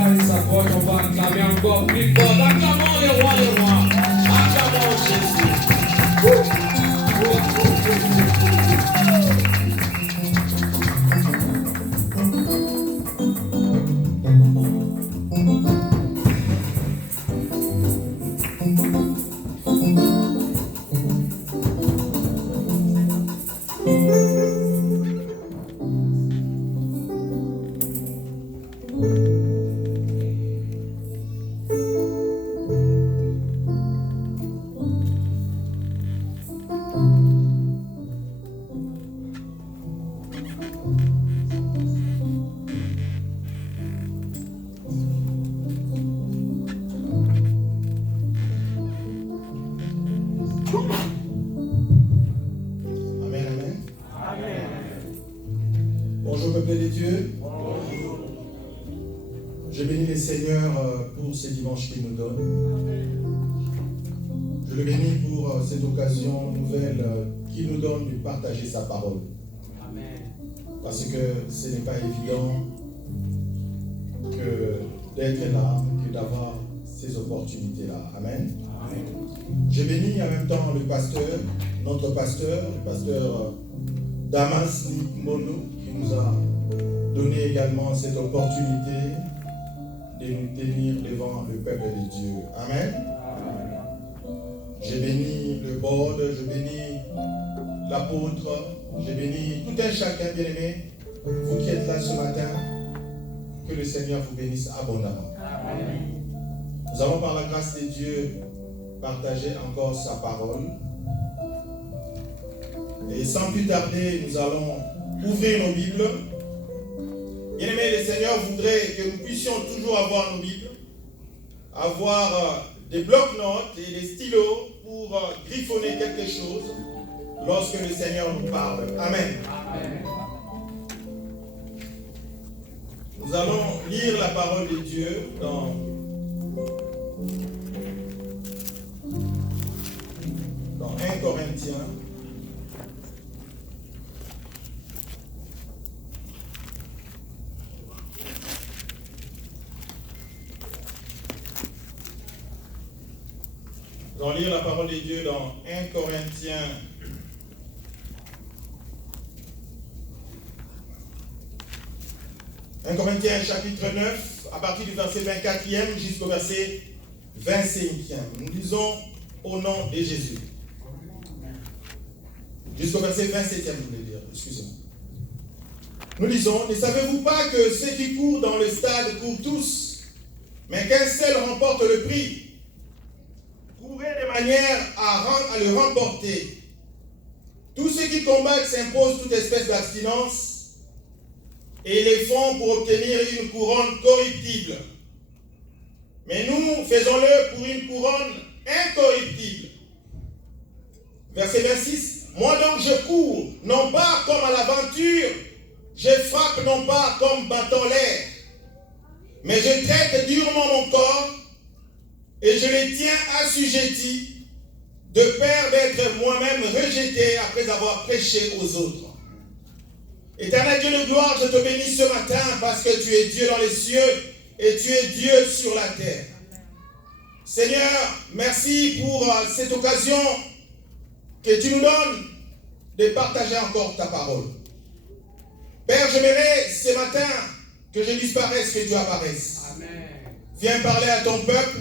regarder sa poche, on va acclamer encore plus fort. Acclamons le roi des rois. Acclamons Jésus. Ces dimanches qu'il nous donne. Je le bénis pour cette occasion nouvelle qu'il nous donne de partager sa parole. Parce que ce n'est pas évident que d'être là, que d'avoir ces opportunités-là. Amen. Je bénis en même temps le pasteur, notre pasteur, le pasteur Damas Nikmono, qui nous a donné également cette opportunité de nous tenir devant le peuple de Dieu. Amen. Je bénis le board, je bénis l'apôtre, je bénis tout un chacun bien-aimé, vous qui êtes là ce matin, que le Seigneur vous bénisse abondamment. Amen. Nous allons par la grâce de Dieu partager encore sa parole. Et sans plus tarder, nous allons ouvrir nos Bibles. Bien-aimés, le Seigneur voudrait que nous puissions toujours avoir nos Bibles, avoir des blocs-notes et des stylos pour griffonner quelque chose lorsque le Seigneur nous parle. Amen. Amen. Nous allons lire la parole de Dieu dans dans 1 Corinthiens. Nous allons lire la parole de Dieu dans 1 Corinthiens. 1 Corinthiens chapitre 9, à partir du verset 24e jusqu'au verset 25e. Nous lisons au nom de Jésus. Jusqu'au verset 27e, je voulais dire. Excusez-moi. Nous lisons, ne savez-vous pas que ceux qui courent dans le stade courent tous, mais qu'un seul remporte le prix? Courez de manière à le remporter. Tous ceux qui combattent s'imposent toute espèce d'abstinence et les font pour obtenir une couronne corruptible. Mais nous, faisons-le pour une couronne incorruptible. Verset 26. Moi donc je cours, non pas comme à l'aventure, je frappe non pas comme battant l'air, mais je traite durement mon corps et je le tiens assujetti, de peur d'être moi-même rejeté après avoir prêché aux autres. Éternel Dieu de gloire, je te bénis ce matin parce que tu es Dieu dans les cieux et tu es Dieu sur la terre. Seigneur, merci pour cette occasion que tu nous donnes de partager encore ta parole. Père, j'aimerais ce matin que je disparaisse, que tu apparaisses. Amen. Viens parler à ton peuple,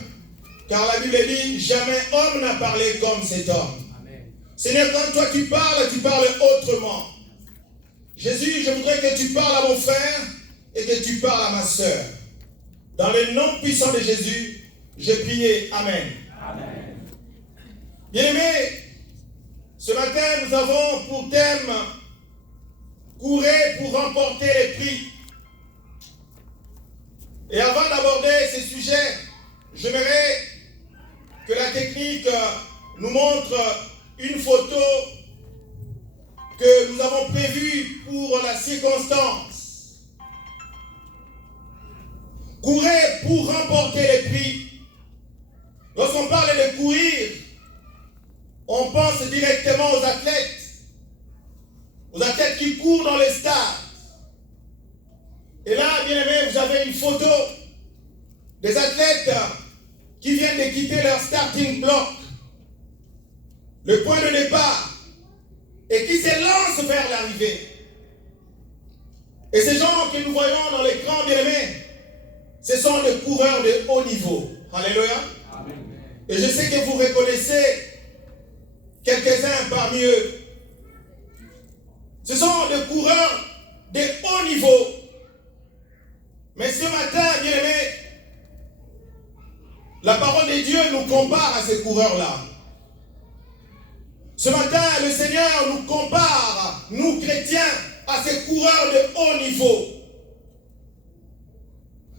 car la Bible dit, jamais homme n'a parlé comme cet homme. Amen. Seigneur, quand toi tu parles autrement. Jésus, je voudrais que tu parles à mon frère et que tu parles à ma soeur. Dans le nom puissant de Jésus, j'ai prié. Amen. Amen. Bien-aimés, ce matin, nous avons pour thème « Courez pour remporter les prix ». Et avant d'aborder ce sujet, j'aimerais que la technique nous montre une photo que nous avons prévue pour la circonstance. Courez pour remporter les prix. Lorsqu'on parle de courir, on pense directement aux athlètes qui courent dans les stades. Et là, bien aimé, vous avez une photo des athlètes qui viennent de quitter leur starting block, le point de départ, et qui s'élancent vers l'arrivée. Et ces gens que nous voyons dans l'écran, bien-aimés, ce sont des coureurs de haut niveau. Alléluia. Amen. Et je sais que vous reconnaissez quelques-uns parmi eux. Ce sont des coureurs de haut niveau. Mais ce matin, bien-aimés, la parole de Dieu nous compare à ces coureurs-là. Ce matin, le Seigneur nous compare, nous chrétiens, à ces coureurs de haut niveau.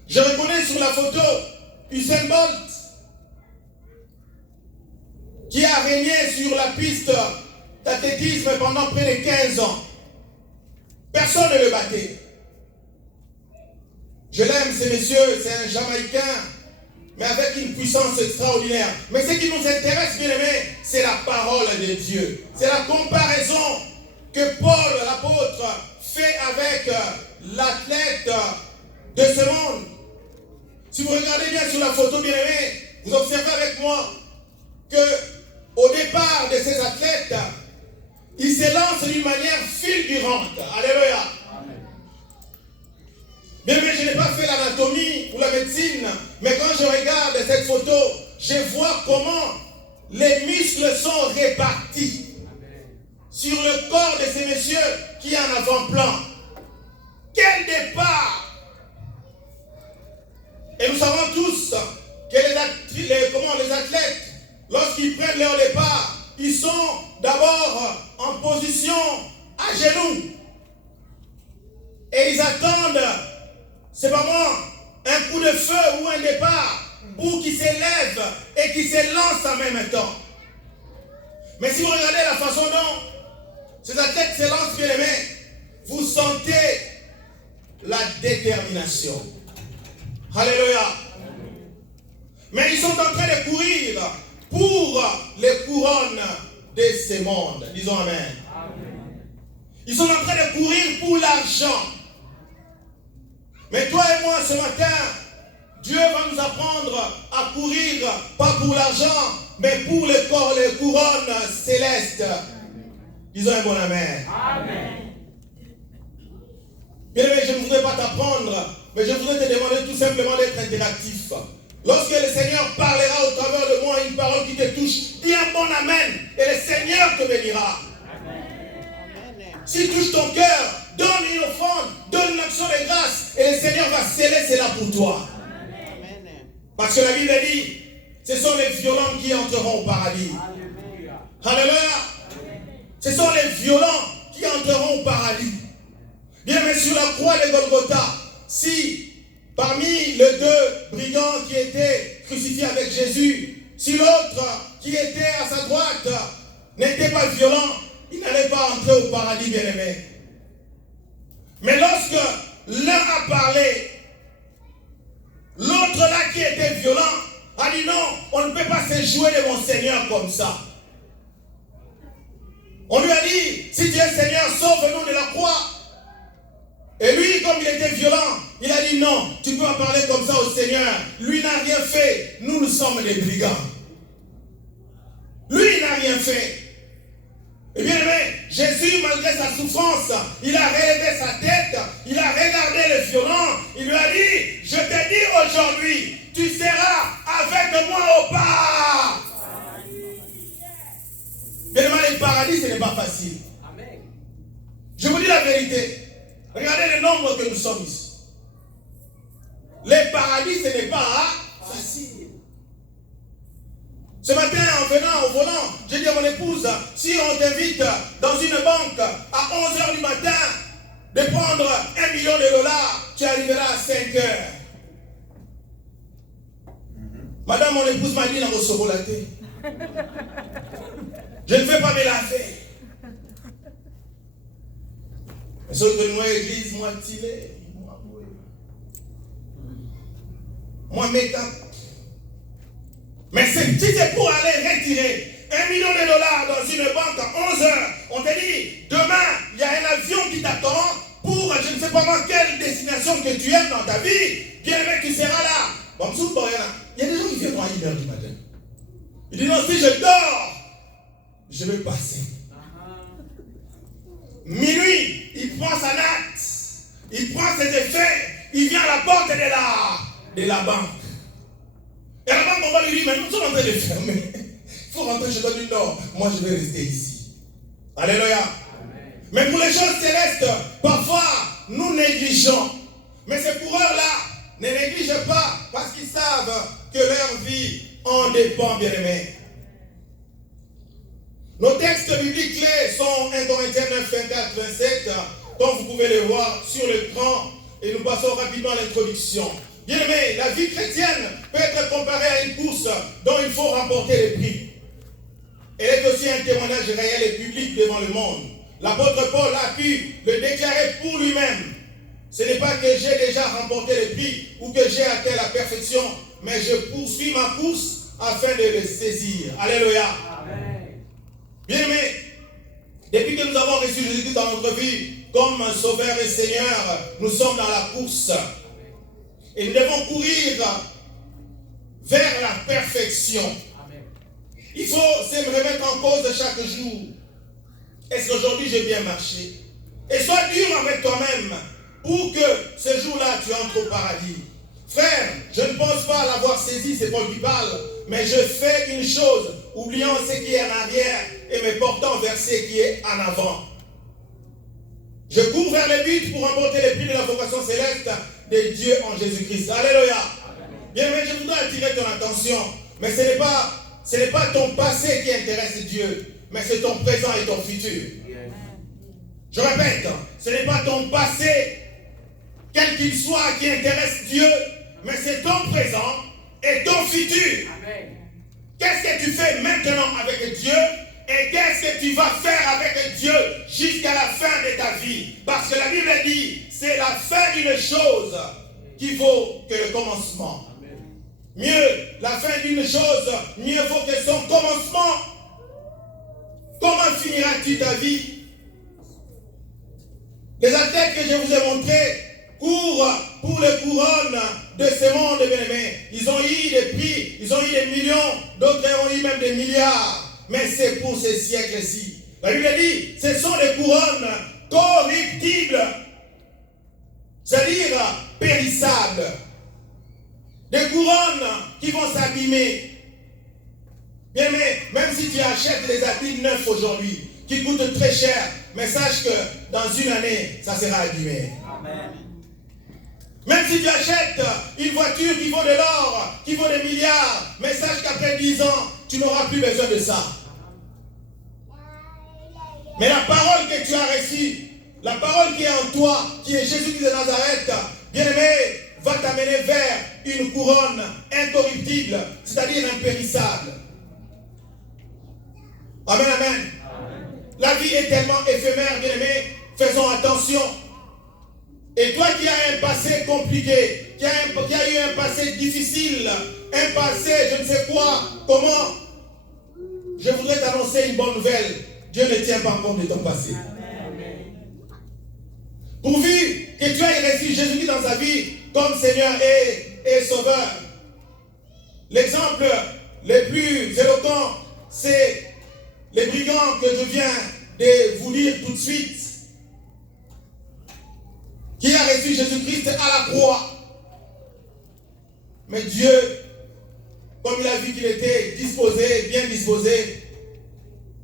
Je reconnais sur la photo Usain Bolt qui a régné sur la piste d'athlétisme pendant près de 15 ans. Personne ne le battait. Je l'aime, ce monsieur, c'est un Jamaïcain, mais avec une puissance extraordinaire. Mais ce qui nous intéresse, bien aimé, c'est la parole de Dieu. C'est la comparaison que Paul, l'apôtre, fait avec l'athlète de ce monde. Si vous regardez bien sur la photo, bien aimé, vous observez avec moi que au départ de ces athlètes, ils s'élancent d'une manière fulgurante. Alléluia. Bien aimé, je n'ai pas fait l'anatomie ou la médecine, mais quand je regarde cette photo, je vois comment les muscles sont répartis sur le corps de ces messieurs qui est en avant-plan. Quel départ! Et nous savons tous que les athlètes, lorsqu'ils prennent leur départ, ils sont d'abord en position à genoux. Et ils attendent, c'est vraiment un coup de feu ou un départ pour qu'ils s'élèvent et qu'ils s'élancent en même temps. Mais si vous regardez la façon dont ces athlètes s'élancent, bien aimés, vous sentez la détermination. Alléluia. Mais ils sont en train de courir pour les couronnes de ces mondes. Disons amen. Ils sont en train de courir pour l'argent. Mais toi et moi, ce matin, Dieu va nous apprendre à courir, pas pour l'argent, mais pour les couronnes célestes. Disons un bon amen. Amen. Bien aimé, je ne voudrais pas t'apprendre, mais je voudrais te demander tout simplement d'être interactif. Lorsque le Seigneur parlera au travers de moi une parole qui te touche, dis un bon amen et le Seigneur te bénira. Amen. S'il touche ton cœur, donne une offrande, donne une action de grâce et le Seigneur va sceller cela pour toi. Amen. Parce que la Bible dit, ce sont les violents qui entreront au paradis. Alléluia. Ce sont les violents qui entreront au paradis. Bien, mais sur la croix de Golgotha, si parmi les deux brigands qui étaient crucifiés avec Jésus, si l'autre qui était à sa droite n'était pas violent, il n'allait pas entrer au paradis, bien aimé. Mais lorsque l'un a parlé, l'autre là qui était violent a dit non, on ne peut pas se jouer de mon Seigneur comme ça. On lui a dit, si tu es Seigneur, sauve-nous de la croix. Et lui, comme il était violent, il a dit non, tu peux pas parler comme ça au Seigneur. Lui n'a rien fait, nous sommes des brigands. Lui n'a rien fait. Et bien aimé, Jésus, malgré sa souffrance, il a relevé sa tête, il a regardé le violent, il lui a dit, je te dis aujourd'hui, tu seras avec moi au paradis. Bien aimé, le paradis, ce n'est pas facile. Amen. Je vous dis la vérité. Regardez le nombre que nous sommes ici. Le paradis, ce n'est pas facile. Ce matin, en venant au volant, j'ai dit à mon épouse, si on t'invite dans une banque à 11h du matin de prendre $1 million, tu arriveras à 5h. Madame, mon épouse m'a dit, je ne vais pas me laver. Mais ce que nous, l'église, moi, tiré, moi, méta. Mais si c'est pour aller retirer $1 million dans une banque à 11h, on te dit, demain, il y a un avion qui t'attend pour je ne sais pas moi quelle destination que tu aimes dans ta vie. Bien aimé, tu seras là. Il y a des gens qui viennent à 1h du matin. Ils disent non, si je dors, je vais passer. Minuit, il prend sa natte, il prend ses effets, il vient à la porte de la banque. Et la banque, on va lui dire, mais nous sommes en train de fermer. Il faut rentrer chez toi, du non, moi je vais rester ici. Alléluia. Amen. Mais pour les choses célestes, parfois, nous négligeons. Mais ces coureurs-là ne négligent pas parce qu'ils savent que leur vie en dépend, bien-aimés. Nos textes bibliques clés sont 1 Corinthiens 9, 24, 27, comme vous pouvez les voir sur l'écran, et nous passons rapidement à l'introduction. Bien-aimés, la vie chrétienne peut être comparée à une course dont il faut remporter les prix. Elle est aussi un témoignage réel et public devant le monde. L'apôtre Paul a pu le déclarer pour lui-même. Ce n'est pas que j'ai déjà remporté les prix ou que j'ai atteint la perfection, mais je poursuis ma course afin de le saisir. Alléluia. Amen. Bien-aimés, depuis que nous avons reçu Jésus dans notre vie comme Sauveur et Seigneur, nous sommes dans la course. Et nous devons courir vers la perfection. Amen. Il faut se remettre en cause chaque jour. Est-ce qu'aujourd'hui j'ai bien marché? Et sois dur avec toi-même pour que ce jour-là tu entres au paradis. Frère, je ne pense pas l'avoir saisi, c'est Paul qui parle, mais je fais une chose, oubliant ce qui est en arrière et me portant vers ce qui est en avant. Je cours vers le but pour remporter les prix de la vocation céleste de Dieu en Jésus-Christ. Alléluia. Bien, mais je voudrais attirer ton attention, mais ce n'est pas ton passé qui intéresse Dieu, mais c'est ton présent et ton futur. Je répète, ce n'est pas ton passé, quel qu'il soit, qui intéresse Dieu, mais c'est ton présent et ton futur. Qu'est-ce que tu fais maintenant avec Dieu et qu'est-ce que tu vas faire avec Dieu jusqu'à la fin de ta vie? Parce que la Bible dit, c'est la fin d'une chose qui vaut que le commencement. Mieux, la fin d'une chose, mieux vaut que son commencement. Comment finiras-tu ta vie? Les athlètes que je vous ai montrés courent pour les couronnes de ce monde, bien-aimés. Ils ont eu des prix, ils ont eu des millions, d'autres ont eu même des milliards. Mais c'est pour ces siècles-ci. La Bible dit, ce sont des couronnes corruptibles, c'est-à-dire périssables. Des couronnes qui vont s'abîmer. Bien, mais même si tu achètes des habits neufs aujourd'hui, qui coûtent très cher, mais sache que dans une année, ça sera abîmé. Amen. Même si tu achètes une voiture qui vaut de l'or, qui vaut des milliards, mais sache qu'après 10 ans, tu n'auras plus besoin de ça. Mais la parole que tu as reçue, la parole qui est en toi, qui est Jésus-Christ de Nazareth, bien-aimé, va t'amener vers une couronne incorruptible, c'est-à-dire impérissable. Amen, amen. La vie est tellement éphémère, bien-aimé, faisons attention. Et toi qui as un passé compliqué, qui a eu un passé difficile, un passé, je ne sais quoi, comment, je voudrais t'annoncer une bonne nouvelle. Dieu ne tient pas compte de ton passé. Pourvu que tu aies reçu Jésus-Christ dans ta vie comme Seigneur et Sauveur. L'exemple le plus éloquent, c'est les brigands que je viens de vous lire tout de suite, qui a reçu Jésus-Christ à la croix. Mais Dieu, comme il a vu qu'il était disposé, bien disposé,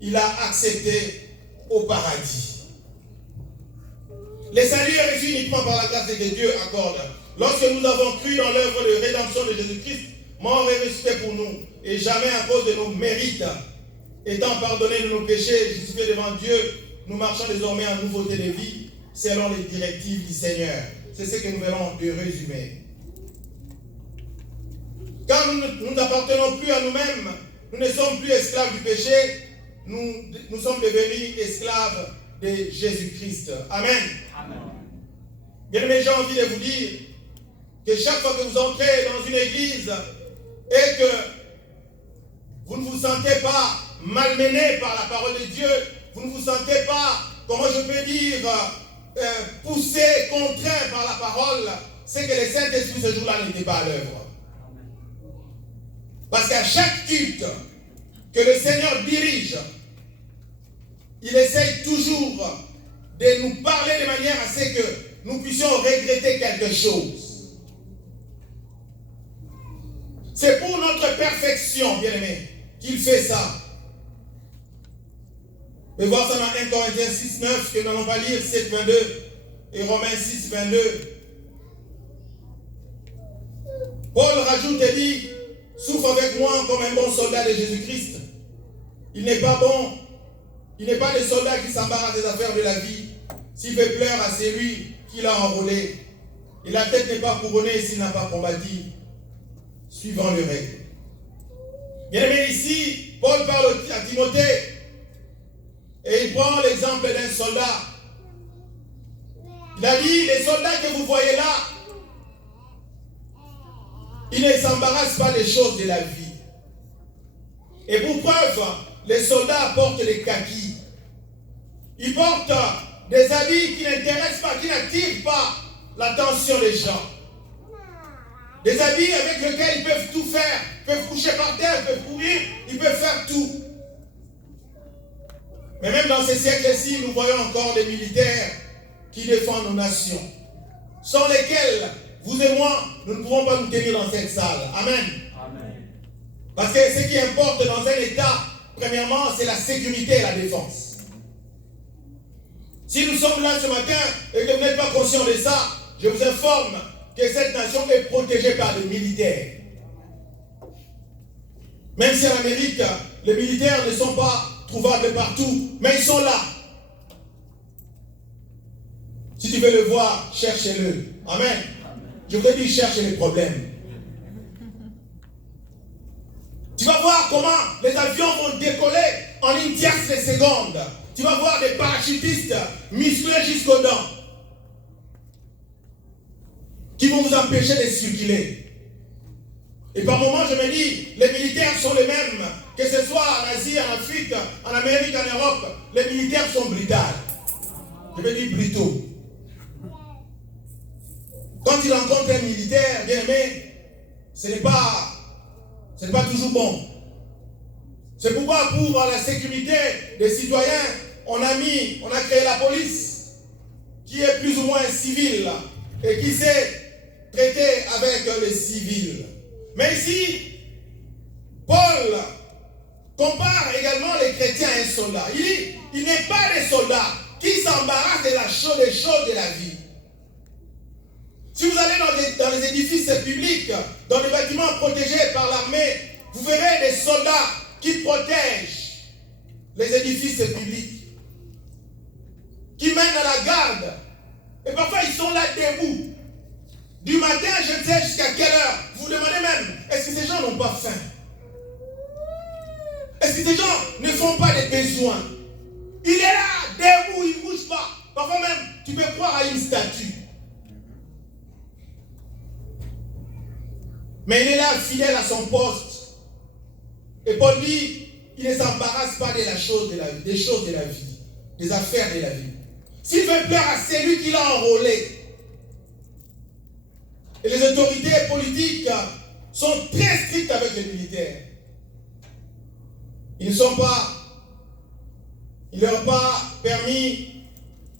il a accepté au paradis. Le salut est reçu uniquement par la grâce que Dieu accorde. Lorsque nous avons cru dans l'œuvre de rédemption de Jésus-Christ, mort et ressuscité pour nous, et jamais à cause de nos mérites, étant pardonnés de nos péchés, justifiés devant Dieu, nous marchons désormais en nouveauté de vie, selon les directives du Seigneur. C'est ce que nous venons de résumer. Car nous n'appartenons plus à nous-mêmes, nous ne sommes plus esclaves du péché, nous sommes devenus esclaves de Jésus-Christ. Amen. Amen. Bien-aimés, j'ai envie de vous dire que chaque fois que vous entrez dans une église et que vous ne vous sentez pas malmené par la parole de Dieu, vous ne vous sentez pas, comment je peux dire, poussé, contraint par la parole, c'est que le Saint-Esprit ce jour-là n'était pas à l'œuvre. Parce qu'à chaque culte que le Seigneur dirige, il essaye toujours de nous parler de manière à ce que nous puissions regretter quelque chose. C'est pour notre perfection, bien-aimés, qu'il fait ça. On peut voir ça dans 1 Corinthiens 6, 9, que nous n'allons pas lire, 7, 22, et Romains 6, 22. Paul rajoute et dit, souffre avec moi comme un bon soldat de Jésus-Christ. Il n'est pas bon, il n'est pas le soldat qui s'embarrasse des affaires de la vie. S'il fait pleurer à celui qui l'a enrôlé, et la tête n'est pas couronnée s'il n'a pas combattu, suivant les règles. Bien aimé, ici, Paul parle à Timothée, et il prend l'exemple d'un soldat. Il a dit, les soldats que vous voyez là, ils ne s'embarrassent pas des choses de la vie. Et pour preuve, les soldats portent des kakis. Ils portent des habits qui n'intéressent pas, qui n'attirent pas l'attention des gens. Des habits avec lesquels ils peuvent tout faire. Ils peuvent coucher par terre, ils peuvent courir, ils peuvent faire tout. Mais même dans ces siècles-ci, nous voyons encore des militaires qui défendent nos nations, sans lesquels, vous et moi, nous ne pouvons pas nous tenir dans cette salle. Amen. Amen. Parce que ce qui importe dans un État, premièrement, c'est la sécurité et la défense. Si nous sommes là ce matin et que vous n'êtes pas conscient de ça, je vous informe que cette nation est protégée par les militaires. Même si en Amérique, les militaires ne sont pas trouvables partout, mais ils sont là. Si tu veux le voir, cherchez-le. Amen. Je vous ai dit, cherche les problèmes. Tu vas voir comment les avions vont décoller en une tierce de seconde. Tu vas voir des parachutistes musclés jusqu'aux dents qui vont vous empêcher de circuler. Et par moments, je me dis, les militaires sont les mêmes, que ce soit en Asie, en Afrique, en Amérique, en Europe. Les militaires sont brutaux. Je veux dire brutaux. Quand il rencontre un militaire bien aimé, ce n'est pas toujours bon. C'est pourquoi pour la sécurité des citoyens, on a créé la police, qui est plus ou moins civile et qui sait traiter avec les civils. Mais ici, Paul compare également les chrétiens à un soldat. Il dit, il n'est pas des soldats qui s'embarrassent des choses de la vie. Si vous allez dans les édifices publics, dans les bâtiments protégés par l'armée, vous verrez des soldats qui protègent les édifices publics, qui mènent à la garde. Et parfois, ils sont là debout. Du matin, je ne sais jusqu'à quelle heure. Vous vous demandez même, est-ce que ces gens n'ont pas faim? Est-ce que ces gens ne font pas des besoins? Il est là, debout, il ne bouge pas. Parfois même, tu peux croire à une statue. Mais il est là, fidèle à son poste. Et Paul dit, il ne s'embarrasse pas des choses de la vie, des affaires de la vie. S'il veut plaire à celui qui l'a enrôlé, et les autorités politiques sont très strictes avec les militaires. Ils ne leur ont pas permis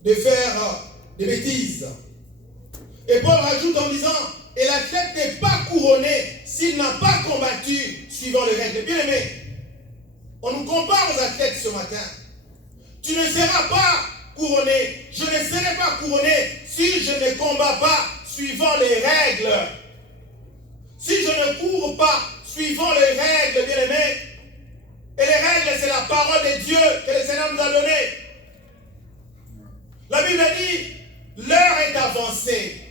de faire des bêtises. Et Paul rajoute en disant, et l'athlète n'est pas couronné s'il n'a pas combattu suivant les règles. Bien aimé, on nous compare aux athlètes ce matin. Tu ne seras pas couronné, je ne serai pas couronné si je ne combats pas suivant les règles. Si je ne cours pas suivant les règles, bien aimé, et les règles, c'est la parole de Dieu que le Seigneur nous a donnée. La Bible dit, l'heure est avancée.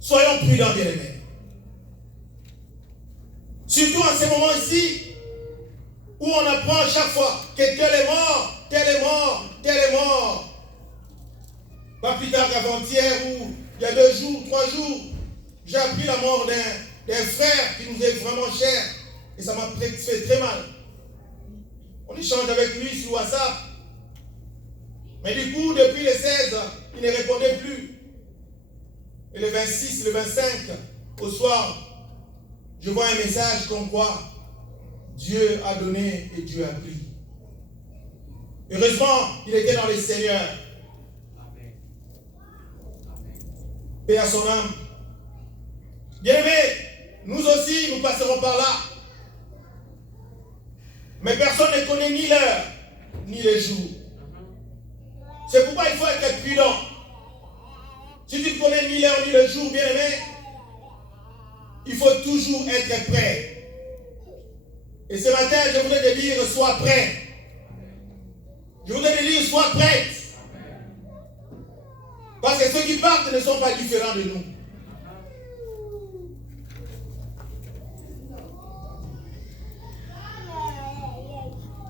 Soyons prudents, bien aimés. Surtout en ces moments-ci, où on apprend à chaque fois que tel est mort, tel est mort, tel est mort. Pas plus tard qu'avant-hier, ou il y a 2 jours, 3 jours, j'ai appris la mort d'un frère qui nous est vraiment cher. Et ça m'a fait très mal. On échange avec lui sur WhatsApp. Mais du coup, depuis le 16, il ne répondait plus. Et le 26, le 25, au soir, je vois un message comme quoi Dieu a donné et Dieu a pris. Heureusement, il était dans les Seigneurs. Paix à son âme. Bien-aimés, nous aussi, nous passerons par là. Mais personne ne connaît ni l'heure, ni le jour. C'est pourquoi il faut être prudent. Si tu ne connais ni l'heure, ni le jour, bien-aimé, il faut toujours être prêt. Et ce matin, je voudrais te dire, sois prêt. Je voudrais te dire, sois prête. Parce que ceux qui partent ne sont pas différents de nous.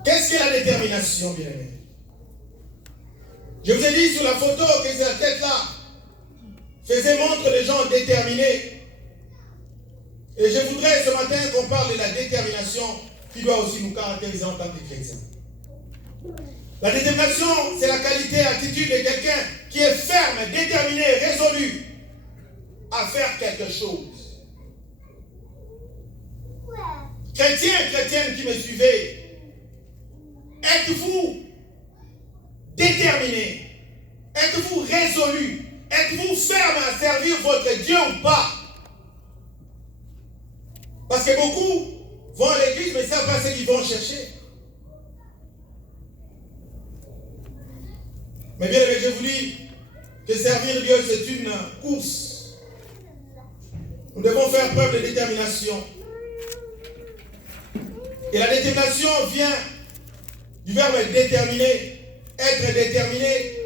Qu'est-ce que la détermination, bien-aimé? Je vous ai dit sur la photo que cette tête-là faisait montre des gens déterminés. Et je voudrais ce matin qu'on parle de la détermination qui doit aussi nous caractériser en tant que chrétiens. La détermination, c'est la qualité et attitude de quelqu'un qui est ferme, déterminé, résolu à faire quelque chose. Chrétiens, chrétiennes qui me suivez, êtes-vous déterminé? Êtes-vous résolu? Êtes-vous ferme à servir votre Dieu ou pas? Parce que beaucoup vont à l'église mais ne savent pas ce qu'ils vont chercher. Mais bien aimé, je vous dis que servir Dieu c'est une course. Nous devons faire preuve de détermination. Et la détermination vient du verbe déterminer. Être déterminé,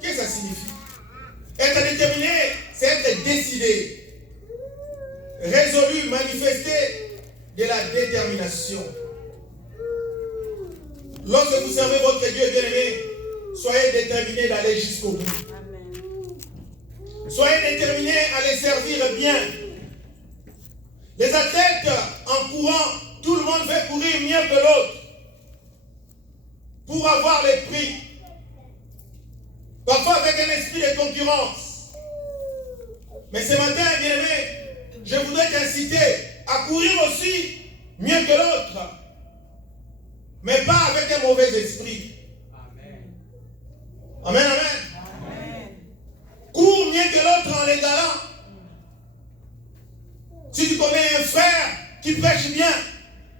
qu'est-ce que ça signifie? Être déterminé, c'est être décidé, résolu, manifester de la détermination. Lorsque vous servez votre Dieu bien-aimé, soyez déterminé d'aller jusqu'au bout. Soyez déterminé à les servir bien. Les athlètes, en courant, tout le monde veut courir mieux que l'autre pour avoir les prix. Parfois avec un esprit de concurrence. Mais ce matin, bien-aimé, je voudrais t'inciter à courir aussi mieux que l'autre. Mais pas avec un mauvais esprit. Amen, amen. Amen. Cours mieux que l'autre en l'égalant. Si tu connais un frère qui prêche bien,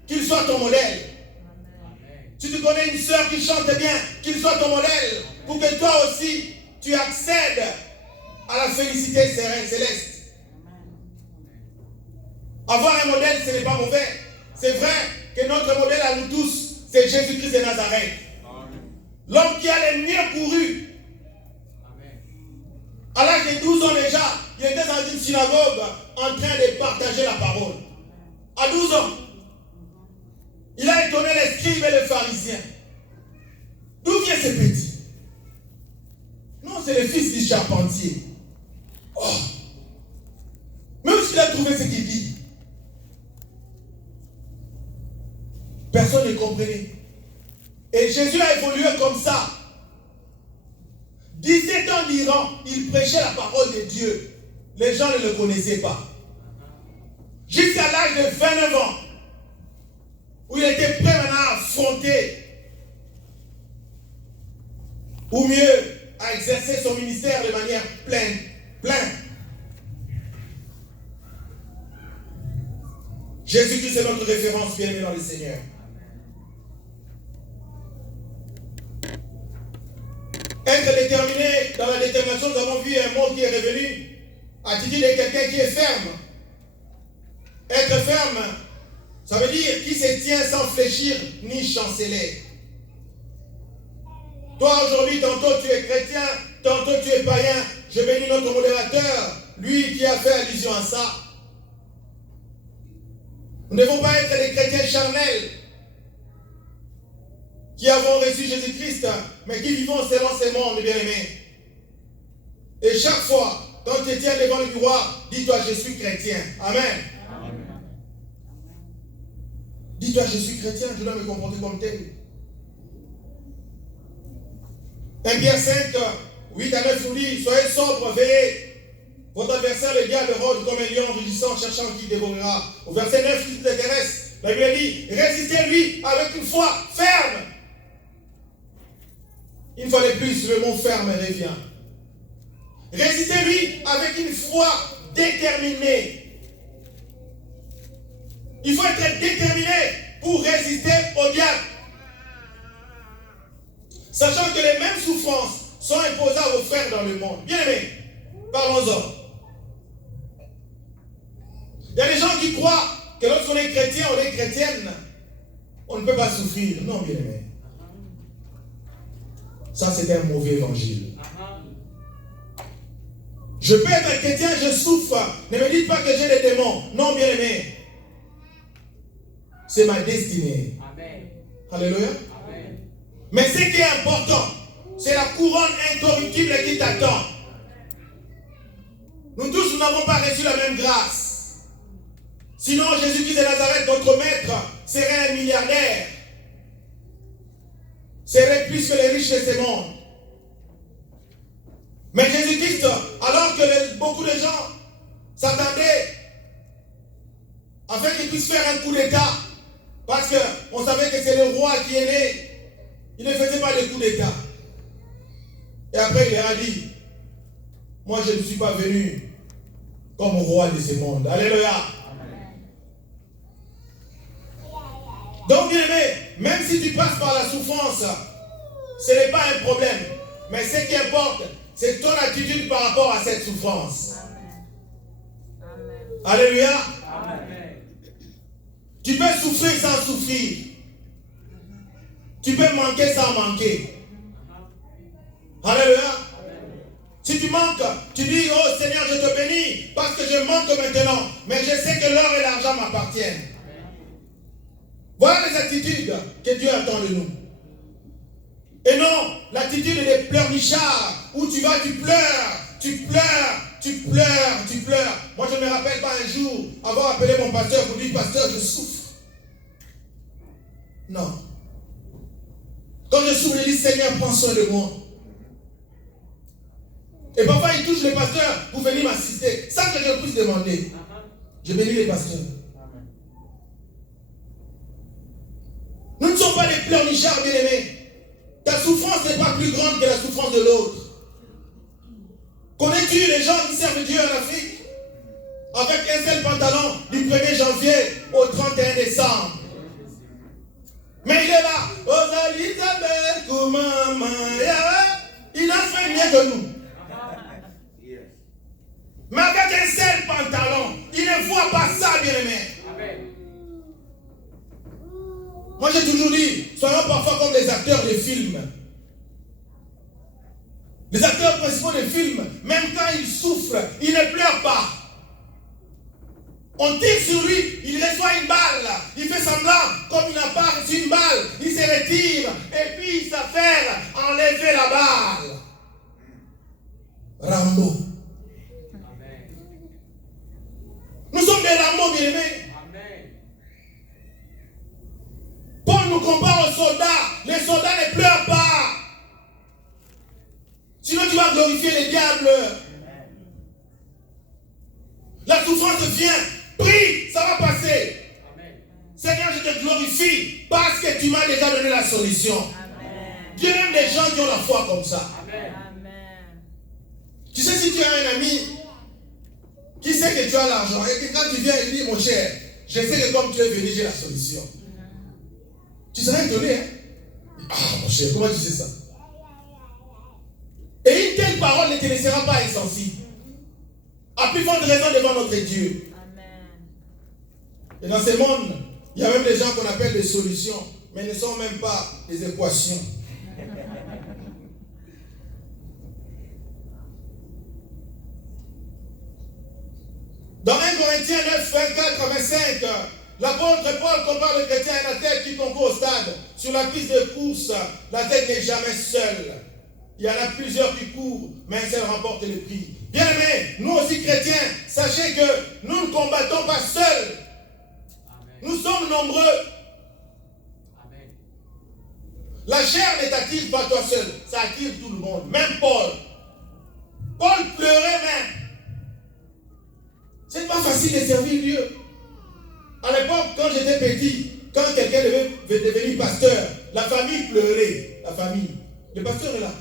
qu'il soit ton modèle. Si tu connais une sœur qui chante bien, qu'il soit ton modèle, pour que toi aussi, tu accèdes à la félicité céleste. Avoir un modèle, ce n'est pas mauvais. C'est vrai que notre modèle à nous tous, c'est Jésus-Christ de Nazareth. L'homme qui a le mieux couru. À l'âge de 12 ans déjà, il était dans une synagogue en train de partager la parole. À 12 ans. Il a étonné les scribes et les pharisiens. D'où vient ce petit? Non, c'est le fils du charpentier. Oh! Même s'il a trouvé ce qu'il dit, personne ne comprenait. Et Jésus a évolué comme ça. 17 ans d'Iran, il prêchait la parole de Dieu. Les gens ne le connaissaient pas. Jusqu'à l'âge de 29 ans, où il était prêt maintenant à affronter, ou mieux, à exercer son ministère de manière pleine. Jésus-Christ est notre référence, bien-aimé dans le Seigneur. Être déterminé, dans la détermination, nous avons vu un mot qui est revenu. Attitude de quelqu'un qui est ferme. Être ferme, ça veut dire qui se tient sans fléchir ni chanceler. Toi aujourd'hui, tantôt tu es chrétien, tantôt tu es païen. Je bénis notre modérateur, lui qui a fait allusion à ça. Nous ne devons pas être des chrétiens charnels qui avons reçu Jésus-Christ, mais qui vivons selon ce monde, bien-aimés. Et chaque fois, quand tu tiens devant le miroir, dis-toi, je suis chrétien. Amen. Amen. Dis-toi, je suis chrétien, je dois me comporter comme tel. 1 Pierre 5, 8 à 9 nous dit, soyez sobres, veillez. Votre adversaire, le diable, rôde comme un lion rugissant, cherchant qui dévorera. Au verset 9, qui vous intéresse, la Bible dit, résistez-lui avec une foi ferme. Une fois de plus, le mot ferme revient. Résistez-lui avec une foi déterminée. Il faut être déterminé pour résister au diable. Sachant que les mêmes souffrances sont imposées à vos frères dans le monde. Bien aimés, parlons-en. Il y a des gens qui croient que lorsqu'on est chrétien, on est chrétienne, on ne peut pas souffrir. Non, bien aimé. Ça, c'est un mauvais évangile. Je peux être chrétien, je souffre. Ne me dites pas que j'ai des démons. Non, bien aimé. C'est ma destinée. Amen. Alléluia. Amen. Mais ce qui est important, c'est la couronne incorruptible qui t'attend. Nous tous, nous n'avons pas reçu la même grâce. Sinon, Jésus-Christ de Nazareth, notre maître, serait un milliardaire. Serait plus que les riches de ce monde. Mais Jésus-Christ, alors que beaucoup de gens s'attendaient afin qu'il puisse faire un coup d'État, parce qu'on savait que c'est le roi qui est né, il ne faisait pas de coup d'État. Et après, il leur a dit, moi je ne suis pas venu comme roi de ce monde. Alléluia. Donc, bien aimé, même si tu passes par la souffrance, ce n'est pas un problème. Mais ce qui importe, c'est ton attitude par rapport à cette souffrance. Amen. Alléluia. Amen. Tu peux souffrir sans souffrir. Tu peux manquer sans manquer. Alléluia. Amen. Si tu manques, tu dis, oh Seigneur, je te bénis parce que je manque maintenant. Mais je sais que l'or et l'argent m'appartiennent. Voilà les attitudes que Dieu attend de nous. Et non, l'attitude des pleurnichards, où tu vas, tu pleures, tu pleures, tu pleures, tu pleures. Moi, je ne me rappelle pas un jour avoir appelé mon pasteur pour dire, pasteur, je souffre. Non. Quand je souffre, je dis, Seigneur, prends soin de moi. Et parfois, il touche le pasteur pour venir m'assister, sans que je puisse demander. Je bénis les pasteurs. Nous ne sommes pas des pleurnichards, bien-aimés. Ta souffrance n'est pas plus grande que la souffrance de l'autre. Connais-tu les gens qui servent Dieu en Afrique avec un seul pantalon du 1er janvier au 31 décembre? Mais il est là. Il a fait mieux que nous. Mais avec un seul pantalon, il ne voit pas ça, bien-aimé. Moi j'ai toujours dit, soyons parfois comme les acteurs de films. Les acteurs principaux de films, même quand ils souffrent, ils ne pleurent pas. On tire sur lui, il reçoit une balle, il fait semblant comme il n'a pas reçu une balle, il se retire et puis il s'affaire à enlever la balle. Rambo. Amen. Nous sommes des Rambo, bien aimés. Paul nous compare aux soldats. Les soldats ne pleurent pas. Sinon tu vas glorifier les diables. La souffrance vient. Prie, ça va passer. Amen. Seigneur, je te glorifie parce que tu m'as déjà donné la solution. Amen. Dieu aime les gens qui ont la foi comme ça. Amen. Tu sais, si tu as un ami qui sait que tu as l'argent et que quand tu viens, il dit, mon cher, je sais que comme tu es venu, j'ai la solution. Tu serais étonné, hein? Ah, mon cher, comment tu sais ça? Et une telle parole ne te laissera pas insensible. À plus forte raison devant notre Dieu. Amen. Et dans ce monde, il y a même des gens qu'on appelle des solutions, mais ne sont même pas des équations. Dans 1 Corinthiens 9, 24, 25, l'apôtre Paul compare le chrétien à la tête qui concourt au stade. Sur la piste de course, la tête n'est jamais seule. Il y en a plusieurs qui courent, mais un seul remporte le prix. Bien aimés, nous aussi chrétiens, sachez que nous ne combattons pas seuls. Amen. Nous sommes nombreux. Amen. La chair ne t'attire pas toi seul, ça attire tout le monde. Même Paul. Paul pleurait même. C'est pas facile de servir Dieu. À l'époque, quand j'étais petit, quand quelqu'un devait devenir pasteur, la famille pleurait. La famille. Le pasteur est là.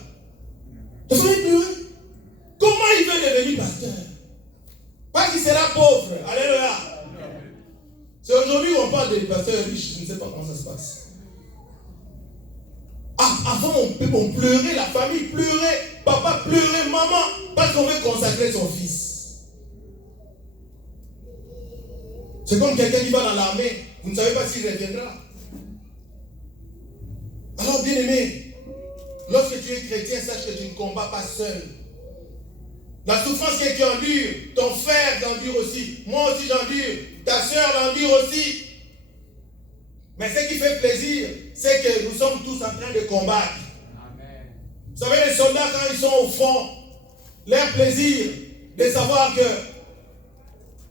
La famille pleurait. Comment il veut devenir pasteur? Pas qu'il sera pauvre. Alléluia. C'est aujourd'hui qu'on parle des pasteurs riches. Je ne sais pas comment ça se passe. Avant, on pleurait, la famille pleurait, papa pleurait, maman, parce qu'on veut consacrer son fils. C'est comme quelqu'un qui va dans l'armée, vous ne savez pas s'il reviendra. Alors, bien aimé, lorsque tu es chrétien, sache que tu ne combats pas seul. La souffrance que tu endures, ton frère t'endure aussi, moi aussi j'endure, ta soeur l'endure aussi. Mais ce qui fait plaisir, c'est que nous sommes tous en train de combattre. Amen. Vous savez, les soldats, quand ils sont au front, leur plaisir de savoir que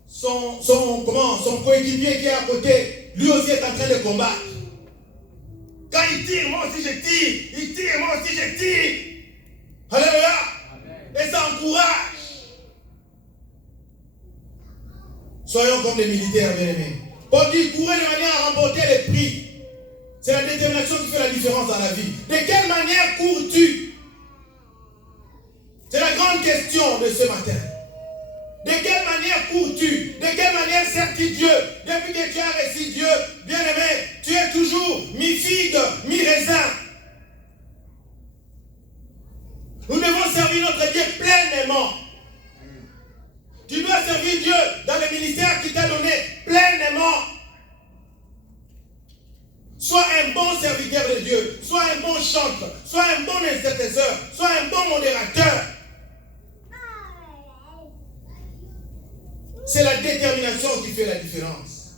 son coéquipier qui est à côté, lui aussi est en train de combattre. Quand il tire, moi aussi je tire. Il tire, moi aussi je tire. Alléluia. Amen. Et ça encourage. Soyons comme les militaires, bien aimés. Paul dit, courez de manière à remporter les prix. C'est la détermination qui fait la différence dans la vie. De quelle manière cours-tu? C'est la grande question de ce matin. De quelle manière cours-tu? De quelle manière sers-tu Dieu? Depuis que tu as reçu Dieu, bien-aimé, tu es toujours mi-figue, mi-raisin. Nous devons servir notre Dieu pleinement. Tu dois servir Dieu dans le ministère qu'il t'a donné pleinement. Sois un bon serviteur de Dieu, sois un bon chanteur, sois un bon intercesseur, sois un bon modérateur. C'est la détermination qui fait la différence.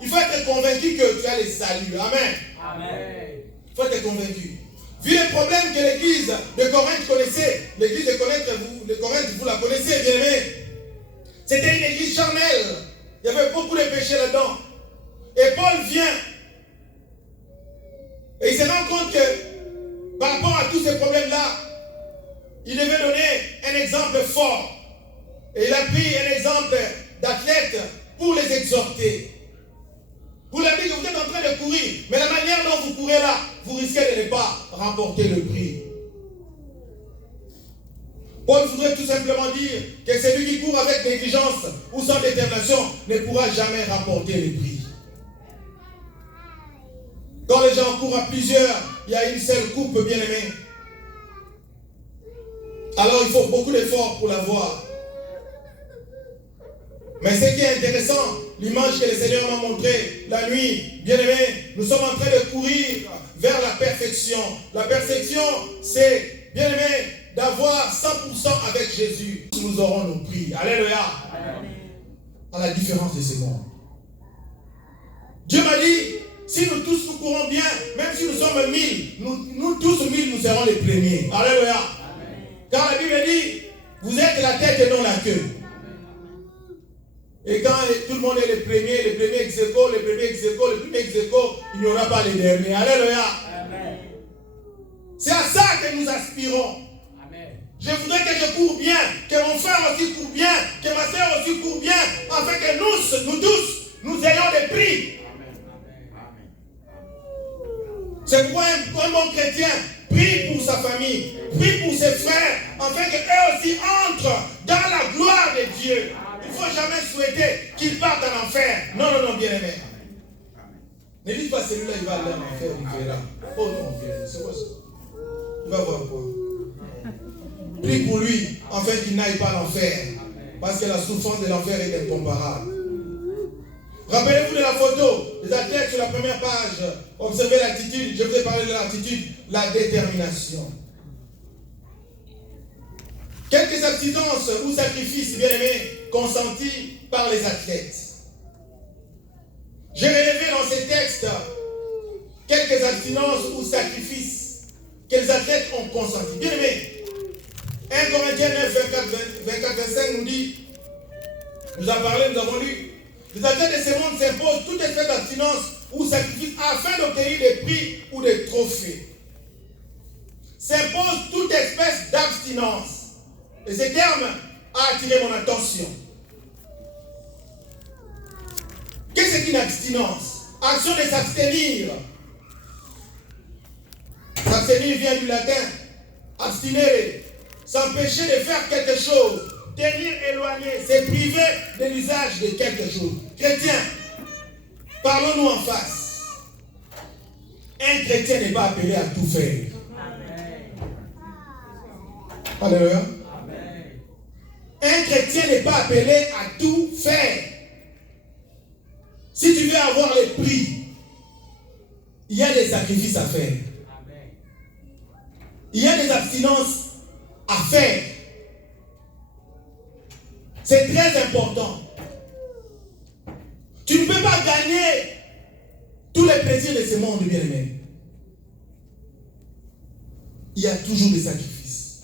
Il faut être convaincu que tu as le salut. Amen. Amen. Il faut être convaincu. Vu les problèmes que l'église de Corinthe connaissait, l'église de Corinthe, vous la connaissez, bien aimé. C'était une église charnelle. Il y avait beaucoup de péchés là-dedans. Et Paul vient. Et il se rend compte que par rapport à tous ces problèmes-là, il devait donner un exemple fort. Et il a pris un exemple d'athlète pour les exhorter. Vous leur dites que vous êtes en train de courir, mais la manière dont vous courez là, vous risquez de ne pas remporter le prix. Paul voudrait tout simplement dire que celui qui court avec négligence ou sans détermination ne pourra jamais remporter le prix. Quand les gens courent à plusieurs, il y a une seule coupe, bien aimée. Alors il faut beaucoup d'efforts pour l'avoir. Mais ce qui est intéressant, l'image que le Seigneur m'a montrée la nuit, bien aimé, nous sommes en train de courir vers la perfection. La perfection, c'est, bien aimé, d'avoir 100% avec Jésus. Nous aurons nos prix. Alléluia. Amen. À la différence de ce monde. Dieu m'a dit, si nous tous nous courons bien, même si nous sommes 1000, nous tous 1000, nous serons les premiers. Alléluia. Amen. Car la Bible dit, vous êtes la tête et non la queue. Et quand tout le monde est les premiers ex-aequo, les premiers ex-aequo, il n'y aura pas les derniers. Alléluia. Amen. C'est à ça que nous aspirons. Amen. Je voudrais que je cours bien, que mon frère aussi court bien, que ma soeur aussi court bien, afin que nous tous, nous ayons des prix. Amen. C'est pourquoi un bon chrétien prie pour sa famille, prie pour ses frères, afin qu'eux aussi entrent dans la gloire de Dieu. Il ne faut jamais souhaiter qu'il parte en enfer. Non, bien aimé. Ne dites pas celui-là, il va aller en enfer, il verra. Oh non, bien aimé, c'est quoi ça? Il va voir quoi? Prie pour lui, afin qu'il n'aille pas en enfer. Parce que la souffrance de l'enfer est incomparable. Rappelez-vous de la photo, les athlètes sur la première page. Observez l'attitude, je vous ai parlé de l'attitude, la détermination. Quelques abstinences ou sacrifices, bien aimés, consentis par les athlètes. J'ai relevé dans ces textes quelques abstinences ou sacrifices que les athlètes ont consentis. Bien aimés, 1 Corinthiens 9, 24, 25 nous dit, nous en parlé, nous avons lu, les athlètes de ce monde s'imposent toute espèce d'abstinence ou sacrifice afin d'obtenir des prix ou des trophées. S'imposent toute espèce d'abstinence. Et ce terme a attiré mon attention. une abstinence. Action de s'abstenir. S'abstenir vient du latin. Abstinere. S'empêcher de faire quelque chose. Tenir éloigné. C'est priver de l'usage de quelque chose. Chrétien, parlons-nous en face. Un chrétien n'est pas appelé à tout faire. Alléluia. Un chrétien n'est pas appelé à tout faire. Si tu veux avoir les prix, il y a des sacrifices à faire. Il y a des abstinences à faire. C'est très important. Tu ne peux pas gagner tous les plaisirs de ce monde, bien-aimé. Il y a toujours des sacrifices.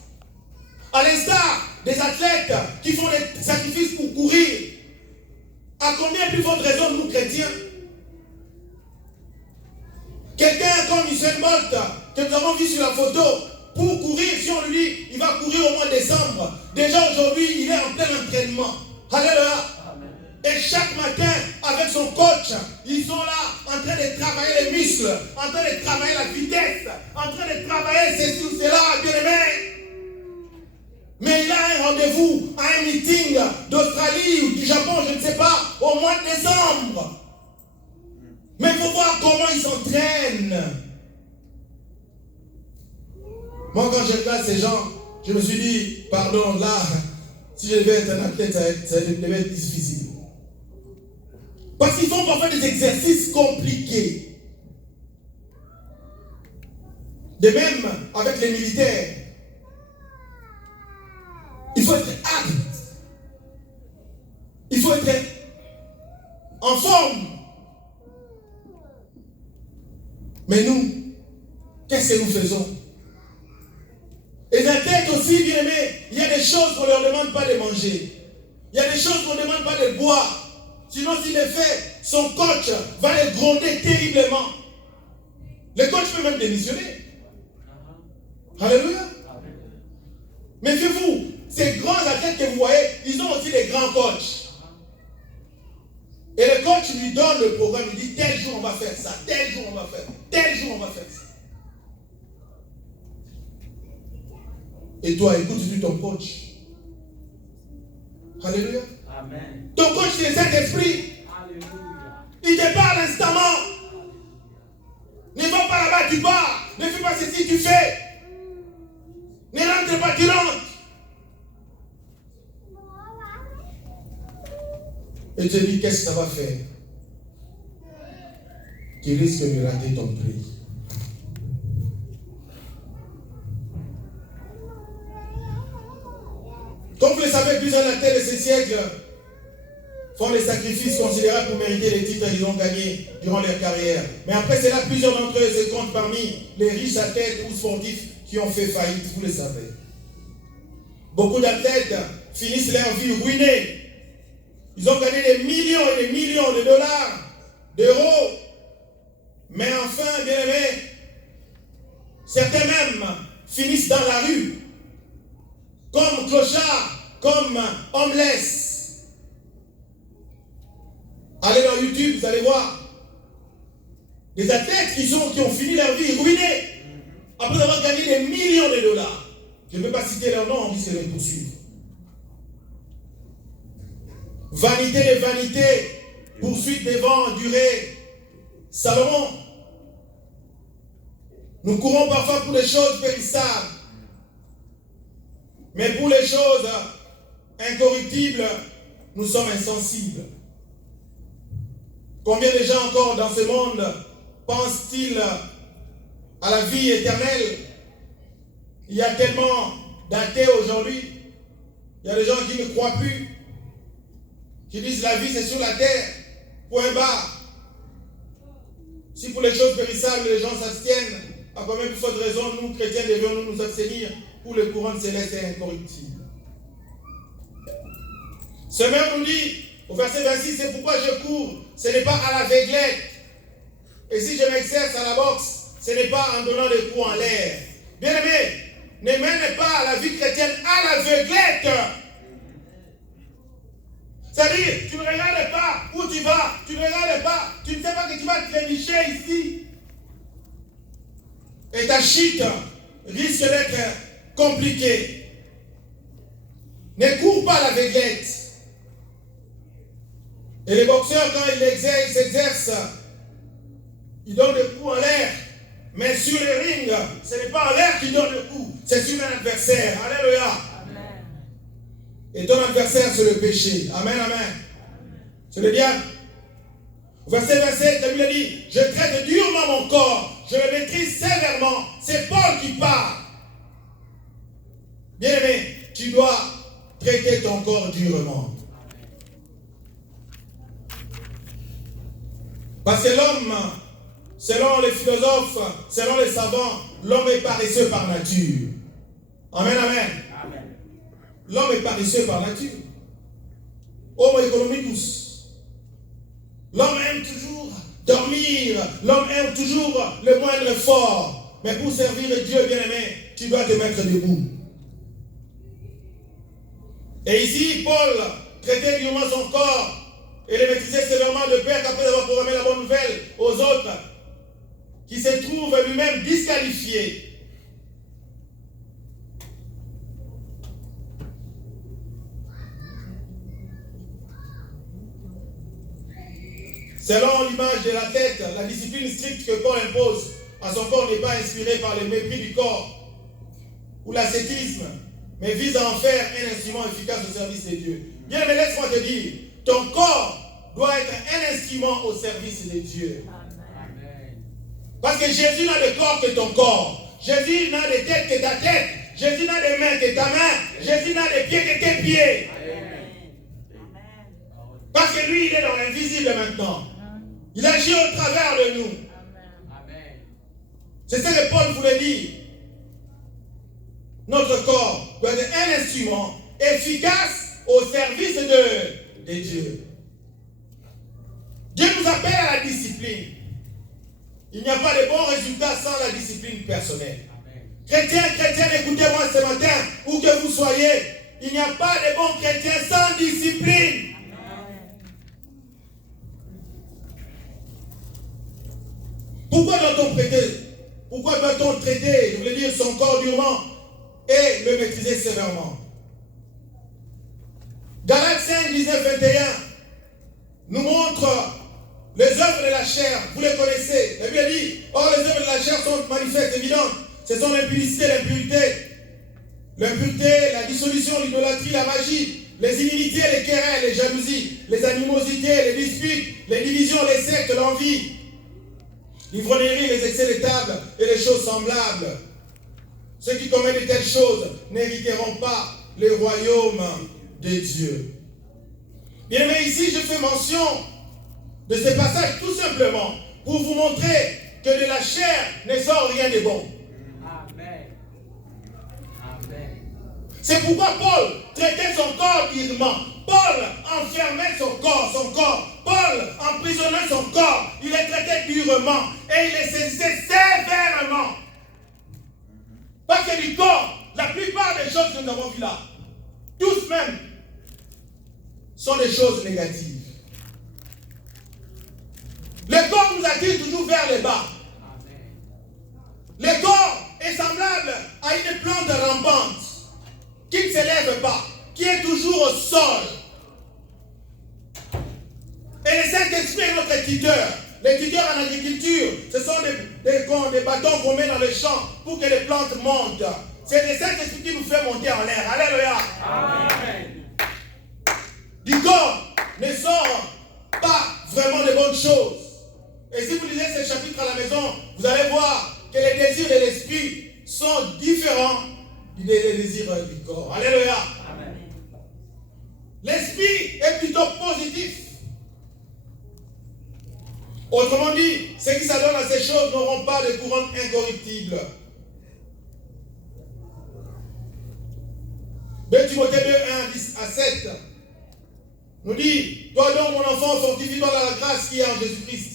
À l'instar des athlètes qui font des sacrifices pour courir, à combien plus forte raison nous chrétiens? Quelqu'un comme Usain Bolt, que nous avons vu sur la photo, pour courir, si on lui dit, il va courir au mois de décembre. Déjà aujourd'hui, il est en plein entraînement. Alléluia. Et chaque matin, avec son coach, ils sont là, en train de travailler les muscles, en train de travailler la vitesse, en train de travailler ceci ou cela, bien aimé. Mais il a un rendez-vous à un meeting d'Australie ou du Japon, je ne sais pas, au mois de décembre. Mais il faut voir comment il s'entraîne. Moi, quand je regarde ces gens, je me suis dit, pardon, là, si je devais être un athlète, ça devait être difficile. Parce qu'ils font parfois des exercices compliqués. De même, avec les militaires, il faut être apte. Il faut être en forme. Mais nous, qu'est-ce que nous faisons? Les athlètes aussi, bien aimés, il y a des choses qu'on ne leur demande pas de manger. Il y a des choses qu'on ne demande pas de boire. Sinon, s'il les fait, son coach va les gronder terriblement. Le coach peut même démissionner. Alléluia. Méfiez-vous, ces grands athlètes que vous voyez, ils ont aussi des grands coachs. Et le coach lui donne le programme, il dit tel jour on va faire ça, tel jour on va faire, tel jour on va faire ça. Et toi, écoutes-tu ton coach? Alléluia. Amen. Ton coach, c'est le Saint-Esprit. Alléluia. Il te parle instamment. Ne va pas là-bas, tu pars. Ne fais pas ceci, tu fais. Ne rentre pas, tu rentres. Et tu te dis, qu'est-ce que ça va faire? Tu risques de rater ton prix. Comme vous le savez, plusieurs athlètes de ces siècles font des sacrifices considérables pour mériter les titres qu'ils ont gagnés durant leur carrière. Mais après cela, plusieurs d'entre eux se comptent parmi les riches athlètes ou sportifs qui ont fait faillite, vous le savez. Beaucoup d'athlètes finissent leur vie ruinés. Ils ont gagné des millions et des millions de dollars, d'euros. Mais enfin, bien aimés, certains même finissent dans la rue, comme clochards, comme homeless. Allez dans YouTube, vous allez voir des athlètes qui ont fini leur vie ruinés après avoir gagné des millions de dollars. Je ne peux pas citer leur nom, on risque de les poursuivre. Vanité de vanité, poursuite des vents, durée. Salomon, nous courons parfois pour les choses périssables, mais pour les choses incorruptibles, nous sommes insensibles. Combien de gens encore dans ce monde pensent-ils à la vie éternelle? Il y a tellement d'athées aujourd'hui. Il y a des gens qui ne croient plus, qui disent la vie c'est sur la terre, point barre. Si pour les choses périssables les gens s'abstiennent, à combien de forte raison nous chrétiens devions nous abstenir pour le courant céleste et incorruptible? Ce même nous dit au verset 26, c'est pourquoi je cours, ce n'est pas à l'aveuglette. Et si je m'exerce à la boxe, ce n'est pas en donnant des coups en l'air. Bien aimé, ne mène pas la vie chrétienne à l'aveuglette. C'est-à-dire, tu ne regardes pas où tu vas, tu ne regardes pas, tu ne sais pas que tu vas trébucher ici. Et ta chute risque d'être compliquée. Ne cours pas à l'aveuglette. Et les boxeurs, quand ils s'exercent, ils donnent des coups en l'air. Mais sur les rings, ce n'est pas en l'air qu'ils donnent le coup, c'est sur un adversaire. Alléluia. Amen. Et ton adversaire, c'est le péché. Amen, amen. C'est le diable. Verset 27, la Bible dit, je traite durement mon corps, je le maîtrise sévèrement. C'est Paul qui parle. Bien-aimé, tu dois traiter ton corps durement. Parce que l'homme, selon les philosophes, selon les savants, l'homme est paresseux par nature. Amen, amen. Amen. L'homme est paresseux par nature. Homo economicus. L'homme aime toujours dormir. L'homme aime toujours le moindre effort. Mais pour servir Dieu, bien-aimé, tu dois te mettre debout. Et ici, Paul traitait durement son corps et le maîtrisait sévèrement de peur qu'après avoir proclamé la bonne nouvelle aux autres, qui se trouve lui-même disqualifié. Selon l'image de la tête, la discipline stricte que Paul impose à son corps n'est pas inspirée par le mépris du corps ou l'ascétisme, mais vise à en faire un instrument efficace au service de Dieu. Bien, mais laisse-moi te dire, ton corps doit être un instrument au service de Dieu. Amen. Parce que Jésus n'a de corps que ton corps. Jésus n'a de tête que ta tête. Jésus n'a de mains que ta main. Jésus n'a de pieds que tes pieds. Amen. Parce que lui, il est dans l'invisible maintenant. Il agit au travers de nous. Amen. C'est ce que Paul voulait dire. Notre corps doit être un instrument efficace au service de Dieu. Dieu nous appelle à la discipline. Il n'y a pas de bons résultats sans la discipline personnelle. Chrétiens, écoutez-moi ce matin, où que vous soyez, il n'y a pas de bons chrétiens sans discipline. Pourquoi doit-on traiter, je voulais dire, son corps durement et le maîtriser sévèrement? Galates 5, 19, 21 nous montre les œuvres de la chair. Vous les connaissez. La Bible dit, or les œuvres de la chair sont manifestes, évidentes. Ce sont l'impudicité, l'impureté, la dissolution, l'idolâtrie, la magie, les inimités, les querelles, les jalousies, les animosités, les disputes, les divisions, les sectes, l'envie, l'ivrognerie, les excès de table et les choses semblables. Ceux qui commettent de telles choses n'hériteront pas le royaume de Dieu. Bien, mais ici, je fais mention de ce passage tout simplement pour vous montrer que de la chair ne sort rien de bon. Amen. Amen. C'est pourquoi Paul traitait son corps durement. Paul enfermait son corps. Paul emprisonnait son corps. Il le traitait durement et il le saisissait sévèrement. Parce que du corps, la plupart des choses que nous avons vues là, tous même, sont des choses négatives. Le corps nous attire toujours vers le bas. Le corps est semblable à une plante rampante qui ne s'élève pas, qui est toujours au sol. Et le Saint-Esprit est notre tuteur. Les tuteurs en agriculture, ce sont des bâtons qu'on met dans les champs pour que les plantes montent. C'est le Saint-Esprit qui nous fait monter en l'air. Alléluia. Amen. Du corps ne sort pas vraiment de bonnes choses. Et si vous lisez ce chapitre à la maison, vous allez voir que les désirs de l'esprit sont différents des désirs du corps. Alléluia. Amen. L'esprit est plutôt positif. Autrement dit, ceux qui s'adonnent à ces choses n'auront pas de couronne incorruptible. 2 Timothée 2, 1 10 à 7 nous dit, toi donc mon enfant, fortifie-toi dans la grâce qui est en Jésus-Christ.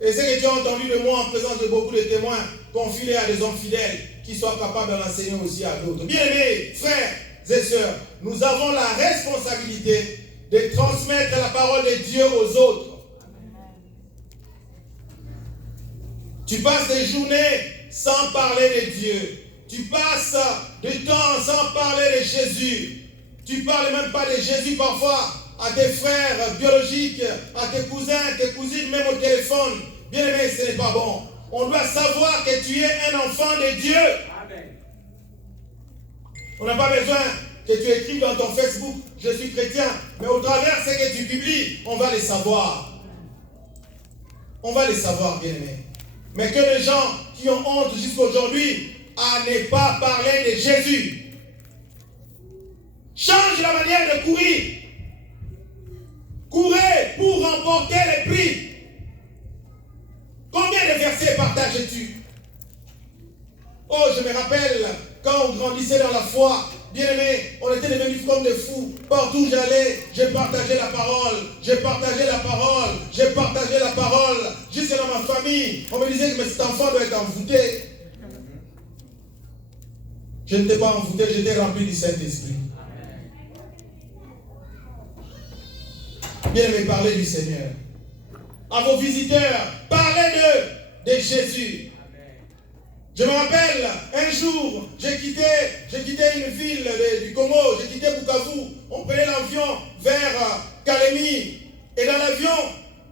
Et ce que tu as entendu de moi en présence de beaucoup de témoins, confie-les à des hommes fidèles qui soient capables de l'enseigner aussi à d'autres. Bien-aimés, frères et sœurs, nous avons la responsabilité de transmettre la parole de Dieu aux autres. Tu passes des journées sans parler de Dieu. Tu passes du temps sans parler de Jésus. Tu ne parles même pas de Jésus parfois à tes frères biologiques, à tes cousins, tes cousines, même au téléphone. Bien aimé, ce n'est pas bon. On doit savoir que tu es un enfant de Dieu. Amen. On n'a pas besoin que tu écrives dans ton Facebook, je suis chrétien. Mais au travers de ce que tu publies, on va les savoir. On va les savoir, bien aimé. Mais que les gens qui ont honte jusqu'à aujourd'hui à ne pas parler de Jésus. Change la manière de courir. Courez pour remporter les prix. Combien de versets partages-tu? Oh, je me rappelle, quand on grandissait dans la foi, bien aimé, on était devenus comme des fous. Partout où j'allais, j'ai partagé la parole. J'ai partagé la parole. J'ai partagé la parole. Jusque dans ma famille, on me disait que cet enfant doit être envoûté. Je n'étais pas envoûté, j'étais rempli du Saint-Esprit. Bien aimé, parlez du Seigneur. À vos visiteurs, parlez de Jésus. Je me rappelle, un jour, j'ai quitté une ville du Congo, j'ai quitté Bukavu. On prenait l'avion vers Kalemi. Et dans l'avion,